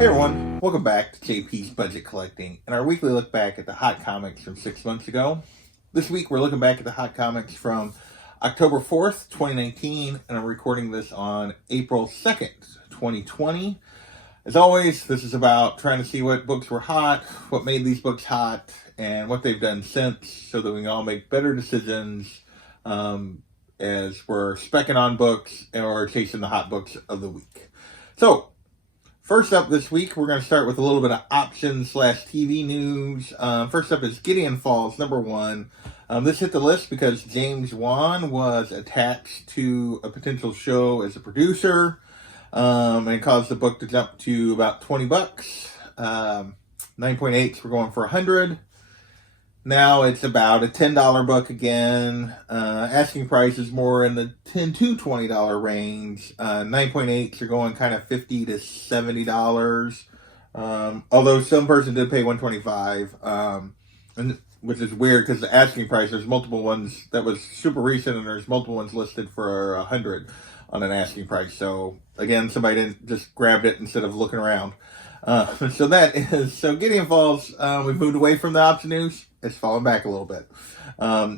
Hey everyone, welcome back to JP's Budget Collecting and our weekly look back at the hot comics from 6 months ago. This week we're looking back at the hot comics from October 4th, 2019, and I'm recording this on April 2nd, 2020. As always, this is about trying to see what books were hot, what made these books hot, and what they've done since, so that we can all make better decisions as we're specking on books or chasing the hot books of the week. So, first up this week, we're going to start with a little bit of option/TV news. First up is Gideon Falls, number 1. This hit the list because James Wan was attached to a potential show as a producer, and it caused the book to jump to about $20. 9.8s were going for $100. Now it's about a $10 book again. Asking price is more in the $10 to $20 range. 9.8s are going kind of $50 to $70. Although some person did pay $125, which is weird because the asking price, there's multiple ones that was super recent, and there's multiple ones listed for $100 on an asking price. So again, somebody didn't just grabbed it instead of looking around. So Gideon Falls, we've moved away from the option news. It's fallen back a little bit.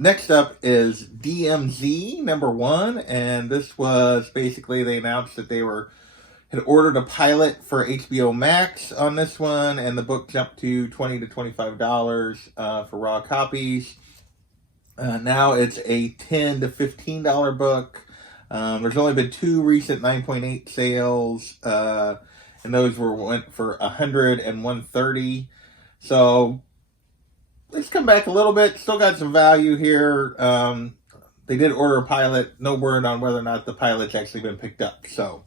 Next up is DMZ, number 1. And this was basically, they announced that they had ordered a pilot for HBO Max on this one. And the book jumped to $20 to $25 for raw copies. Now it's a $10 to $15 book. There's only been 2 recent 9.8 sales. And those went for $100 and $130. So let's come back a little bit. Still got some value here. They did order a pilot. No word on whether or not the pilot's actually been picked up. So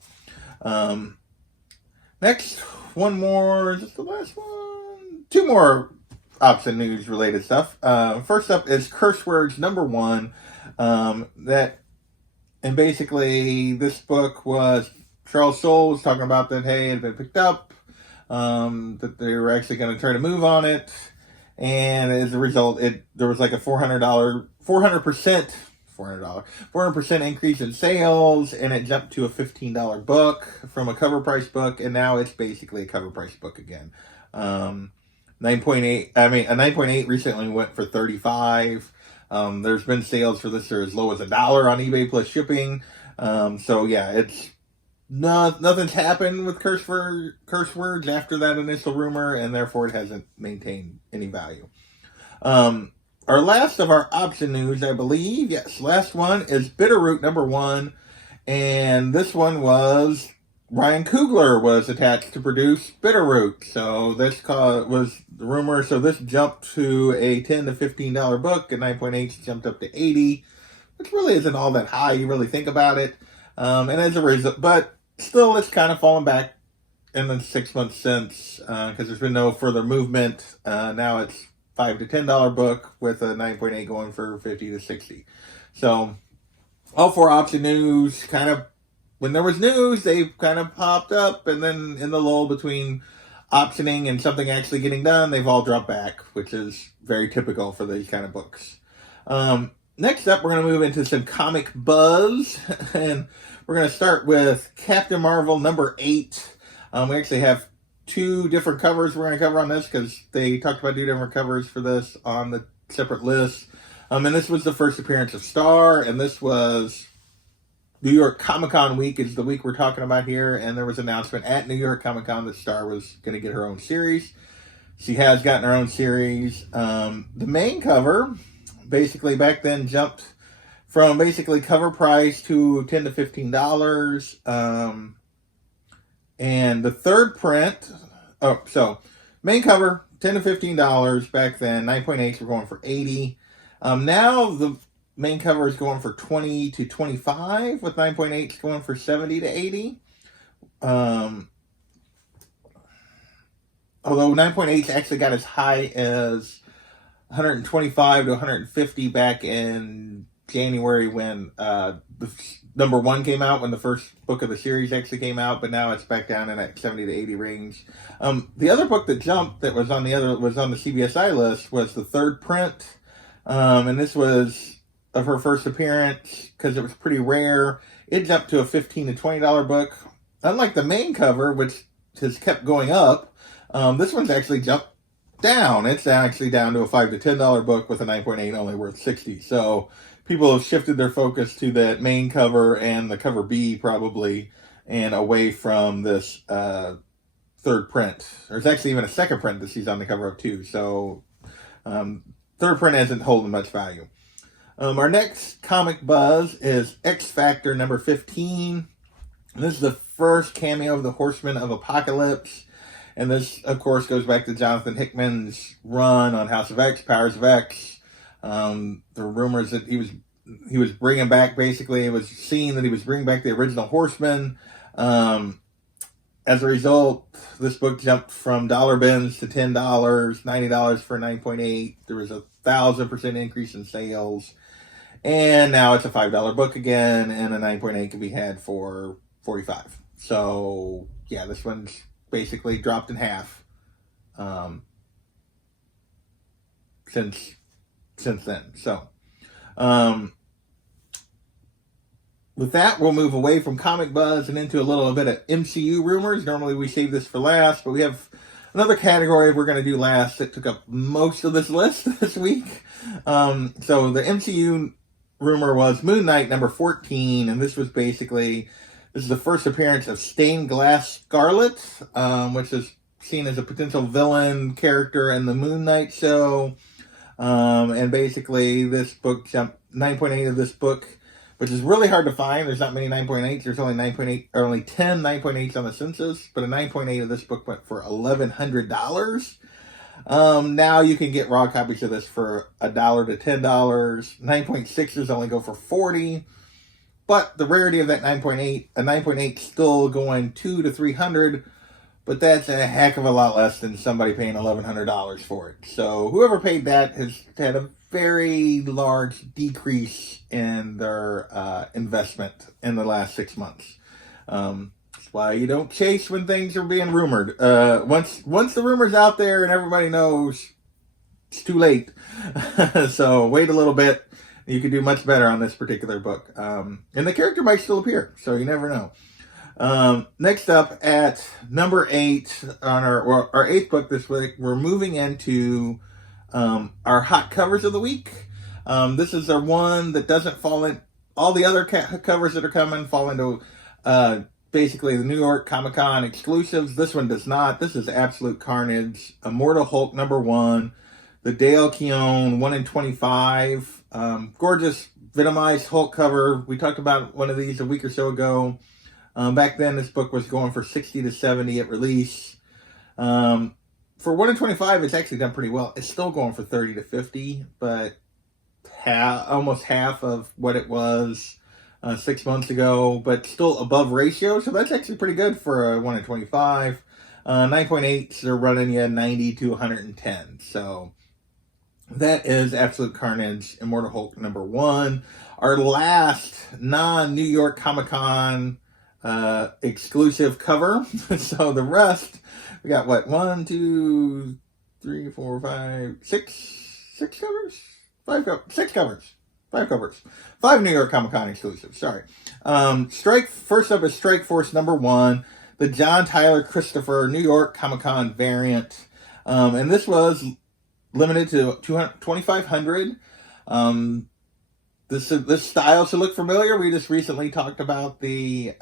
next, one more. Is this the last one? 2 more option news related stuff. First up is Curse Words, number 1. And basically this book was, Charles Soule was talking about that, hey, it had been picked up, that they were actually going to try to move on it, and as a result, there was like a $400% increase in sales, and it jumped to a $15 book from a cover price book, and now it's basically a cover price book again. 9.8 recently went for $35. There's been sales for this that are as low as $1 on eBay plus shipping. So yeah, it's nothing's happened with Curse Words after that initial rumor, and therefore it hasn't maintained any value. Our last of our option news, I believe, yes, last one is Bitterroot, number 1, and this one was Ryan Coogler was attached to produce Bitterroot, so this was the rumor. So this jumped to a $10 to $15 book, and 9.8 jumped up to $80, which really isn't all that high. You really think about it. And as a result, but still, it's kind of fallen back in the 6 months since, because there's been no further movement. Now it's $5 to $10 book with a 9.8 going for $50 to $60. So all 4 option news, kind of, when there was news, they kind of popped up, and then in the lull between optioning and something actually getting done, they've all dropped back, which is very typical for these kind of books. Next up, we're going to move into some comic buzz, and we're going to start with Captain Marvel number 8. We actually have 2 different covers we're going to cover on this, because they talked about 2 different covers for this on the separate list. And this was the first appearance of Star, and this was New York Comic Con week is the week we're talking about here, and there was an announcement at New York Comic Con that Star was going to get her own series. She has gotten her own series. The main cover, basically back then, jumped from basically cover price to $10 to $15. And the third print, main cover, $10 to $15 back then. 9.8s were going for $80. Now the main cover is going for $20 to $25, with 9.8s going for $70 to $80. Although 9.8s actually got as high as $125 to $150 back in January when the number 1 came out, when the first book of the series actually came out, but now it's back down in that 70 to 80 range. The other book that jumped that was on the CBSI list was the third print, and this was of her first appearance because it was pretty rare. It jumped to a $15 to $20 book. Unlike the main cover, which has kept going up. This one's actually jumped down. It's actually down to a $5 to $10 book with a 9.8, only worth 60. So people have shifted their focus to that main cover and the cover B probably, and away from this third print. There's actually even a second print that she's on the cover of too. So third print isn't holding much value. Our next comic buzz is X Factor number 15. This is the first cameo of the Horsemen of Apocalypse. And this, of course, goes back to Jonathan Hickman's run on House of X, Powers of X. The rumors that he was bringing back, basically, it was seen that he was bringing back the original Horsemen. As a result, this book jumped from dollar bins to $10, $90 for 9.8. There was 1,000% increase in sales. And now it's a $5 book again, and a 9.8 can be had for $45. So, yeah, this one's basically dropped in half since then. So, with that, we'll move away from comic buzz and into a little bit of MCU rumors. Normally we save this for last, but we have another category we're going to do last that took up most of this list this week. So the MCU rumor was Moon Knight number 14, and this is the first appearance of Stained Glass Scarlet, which is seen as a potential villain character in the Moon Knight show. And basically this book jumped 9.8 of this book, which is really hard to find. There's not many 9.8s. There's only 9.8, or only 10 9.8s on the census, but a 9.8 of this book went for $1,100. Now you can get raw copies of this for $1 to $10. 9.6s only go for $40. But the rarity of that 9.8, a 9.8 still going $200 to $300, but that's a heck of a lot less than somebody paying $1,100 for it. So whoever paid that has had a very large decrease in their investment in the last 6 months. That's why you don't chase when things are being rumored. Once the rumor's out there and everybody knows, it's too late. So wait a little bit. You could do much better on this particular book. And the character might still appear, so you never know. Next up at number 8 on our 8th book this week, we're moving into our hot covers of the week. This is our one that doesn't fall in. All the other covers that are coming fall into basically the New York Comic Con exclusives. This one does not. This is Absolute Carnage, Immortal Hulk number 1, the Dale Keown 1 in 25. Gorgeous venomized Hulk cover. We talked about one of these a week or so ago. Back then, this book was going for $60 to $70 at release. For 1 in 25, it's actually done pretty well. It's still going for $30 to $50, but almost half of what it was 6 months ago, but still above ratio. So that's actually pretty good for a 1 in 25. 9.8s, they're running you 90 to 110. So that is Absolute Carnage, Immortal Hulk number 1. Our last non-New York Comic Con exclusive cover. So the rest, we got what? 1, 2, 3, 4, 5, 6 covers? 6 covers. 5 covers. 5 New York Comic Con exclusives. Sorry. First up is Strike Force number 1, the John Tyler Christopher New York Comic Con variant. And this was limited to 2,500. This style should look familiar. We just recently talked about the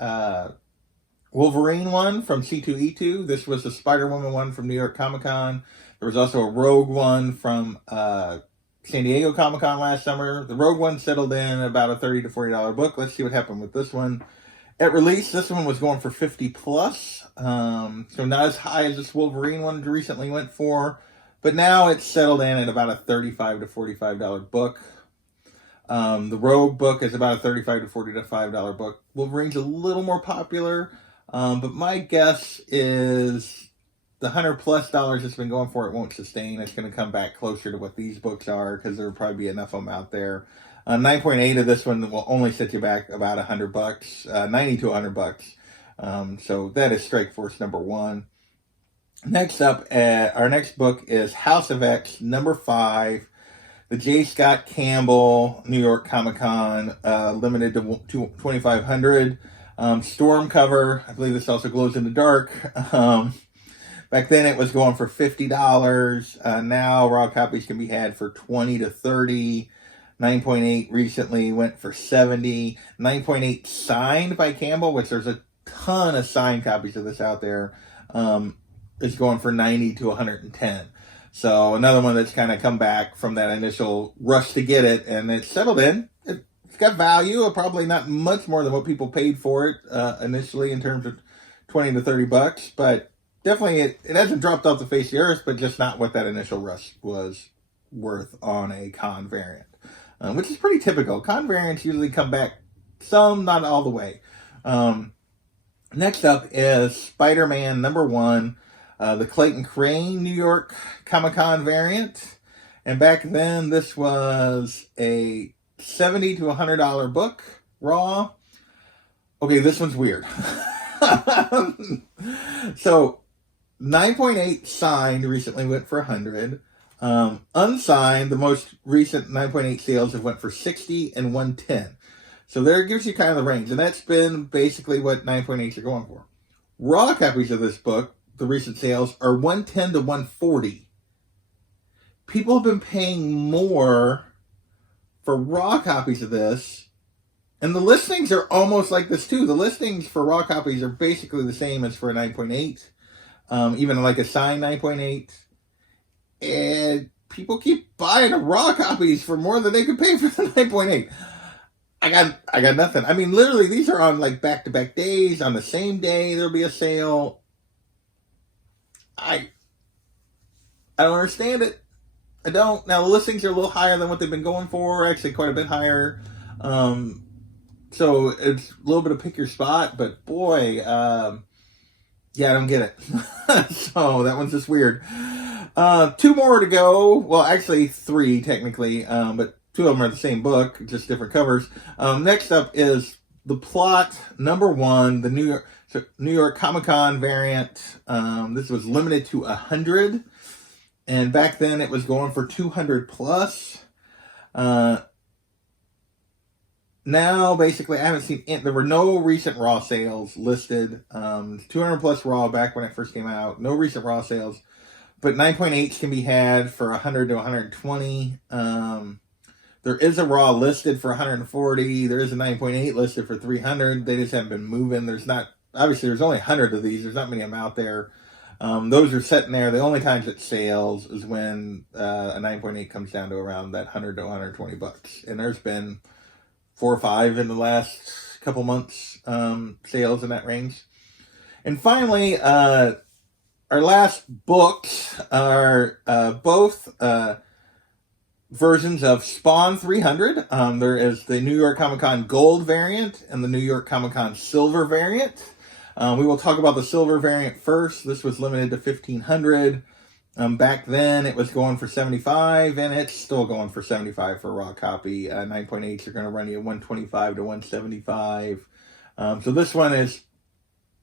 Wolverine one from C2E2. This was the Spider-Woman one from New York Comic Con. There was also a Rogue one from San Diego Comic Con last summer. The Rogue one settled in about a $30 to $40 book. Let's see what happened with this one. At release, this one was going for 50 plus. So not as high as this Wolverine one recently went for. But now it's settled in at about a $35 to $45 book. The Rogue book is about a $35 to $45 book. Wolverine's a little more popular. But my guess is the $100+ it's been going for, it won't sustain. It's going to come back closer to what these books are, because there will probably be enough of them out there. 9.8 of this one will only set you back about $100, 90 to $100. So that is Strike Force number 1. Next up, our next book is House of X number 5, the J. Scott Campbell New York Comic Con, limited to 2,500. Storm cover, I believe this also glows in the dark. Back then it was going for $50. Now raw copies can be had for $20 to $30. 9.8 recently went for $70. 9.8 signed by Campbell, which there's a ton of signed copies of this out there, is going for $90 to $110. So another one that's kind of come back from that initial rush to get it, and it's settled in. It's got value, probably not much more than what people paid for it initially in terms of $20 to $30, but definitely it hasn't dropped off the face of the earth, but just not what that initial rush was worth on a con variant, which is pretty typical. Con variants usually come back some, not all the way. Next up is Spider-Man #1, the Clayton Crane New York Comic-Con variant. And back then, this was a $70 to $100 book, raw. Okay, this one's weird. So, 9.8 signed recently went for $100. Unsigned, the most recent 9.8 sales have went for $60 and $110. So there it gives you kind of the range, and that's been basically what 9.8s are going for. Raw copies of this book, the recent sales, are $110 to $140. People have been paying more for raw copies of this, and the listings are almost like this too. The listings for raw copies are basically the same as for a 9.8, even like a signed 9.8. And people keep buying raw copies for more than they could pay for the 9.8. I got nothing. I mean, literally, these are on like back-to-back days. On the same day, there'll be a sale. I don't understand it. I don't. Now, the listings are a little higher than what they've been going for. Actually, quite a bit higher. So it's a little bit of pick your spot. But boy, yeah, I don't get it. So that one's just weird. 2 more to go. Well, actually 3 technically, but 2 of them are the same book, just different covers. Next up is The Plot #1, the New York Comic-Con variant. This was limited to 100, and back then it was going for 200 plus. Now, basically, I haven't seen it. There were no recent raw sales listed. 200 plus raw back when it first came out. No recent raw sales. But 9.8s can be had for 100 to 120. There is a raw listed for 140. There is a 9.8 listed for 300. They just haven't been moving. There's only 100 of these. There's not many of them out there. Those are sitting there. The only times it sales is when a 9.8 comes down to around that 100 to 120 bucks. And there's been 4 or 5 in the last couple months, sales in that range. And finally, our last books are both versions of Spawn 300. There is the New York Comic-Con Gold variant and the New York Comic-Con Silver variant. We will talk about the Silver variant first. This was limited to 1,500. Back then, it was going for $75, and it's still going for $75 for a raw copy. 9.8s are going to run you $125 to $175. So this one is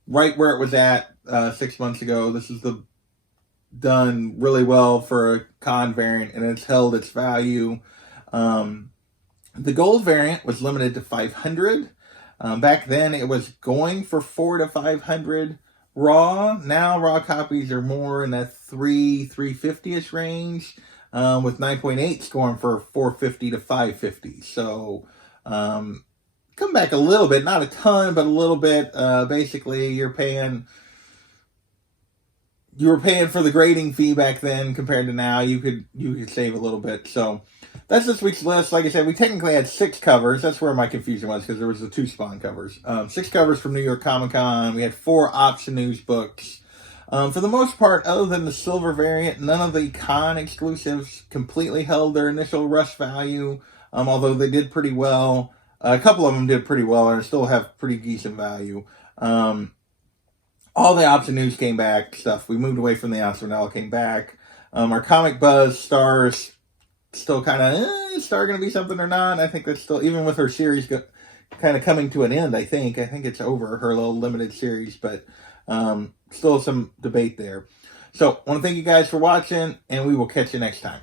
right where it was at 6 months ago. This is done really well for a con variant, and it's held its value. The gold variant was limited to 500. Back then, it was going for 400 to 500 raw. Now, raw copies are more in that 350-ish range, with 9.8s going for 450 to 550. So, come back a little bit, not a ton, but a little bit. Basically, you were paying for the grading fee back then compared to now. You could save a little bit. So that's this week's list. Like I said, we technically had 6 covers. That's where my confusion was, because there was the 2 Spawn covers. 6 covers from New York Comic-Con. We had 4 option news books. For the most part, other than the Silver variant, none of the con exclusives completely held their initial rush value, although they did pretty well. A couple of them did pretty well and still have pretty decent value. All the option news came back stuff. We moved away from the option, now it came back. Our Comic Buzz stars still kind of, is Star going to be something or not? I think that's still, even with her series kind of coming to an end, I think it's over, her little limited series, but still some debate there. So, I want to thank you guys for watching, and we will catch you next time.